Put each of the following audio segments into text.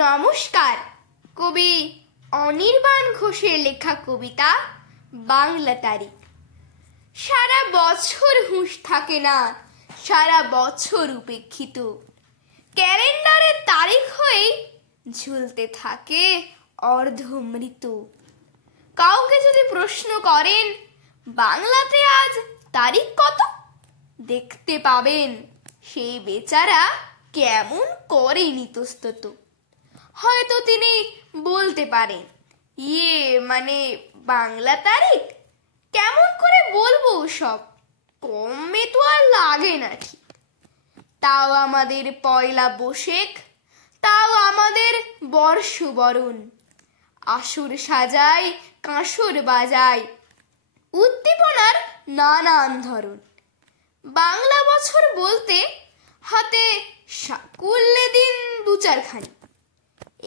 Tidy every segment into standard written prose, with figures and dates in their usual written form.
নমস্কার। কবি অনির্বাণ ঘোষের লেখা কবিতা বাংলা তারিখ। সারা বছর হুঁশ থাকে না, সারা বছর উপেক্ষিত, ক্যালেন্ডারের তারিখ হয়ে ঝুলতে থাকে অর্ধমৃত। কাউকে যদি প্রশ্ন করেন বাংলাতে আজ তারিখ কত, দেখতে পাবেন সেই বেচারা কেমন করে ইতস্তত। হয়তো তিনি বলতে পারেন, মানে বাংলা তারিখ কেমন করে বলবো, সব কমে তো আর লাগে না ঠিক। তাও আমাদের পয়লা বৈশাখ, তাও আমাদের বর্ষবরণ, আসর সাজায় কাঁসর বাজায়, উদ্দীপনার নানান ধরন। বাংলা বছর বলতে হাতে সাকুল্যে দিন দু চারখানি,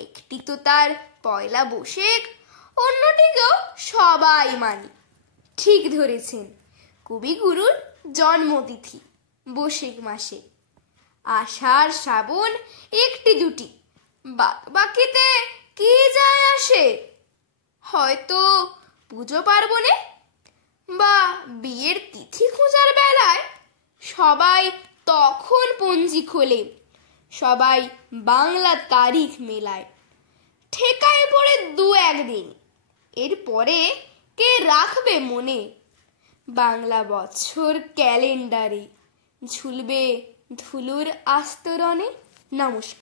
একটি তো তার পয়লা বৈশাখ, অন্যটিকেও সবাই মানি। ঠিক ধরেছেন, কবিগুরুর জন্মতিথি বৈশাখ মাসে। আষাঢ় শ্রাবণ একটি দুটি, বাকিতে কি যায় আসে? হয়তো পুজো পার্বণে বা বিয়ের তিথি খোঁজার বেলায় সবাই তখন পঞ্জি খোলে, সবাই বাংলা তারিখ মেলায়। ঠেকায় পড়ে দু একদিন, এরপরে কে রাখবে মনে? বাংলা বছর ক্যালেন্ডারে ঝুলবে ধুলোর আস্তরণে। নমস্কার।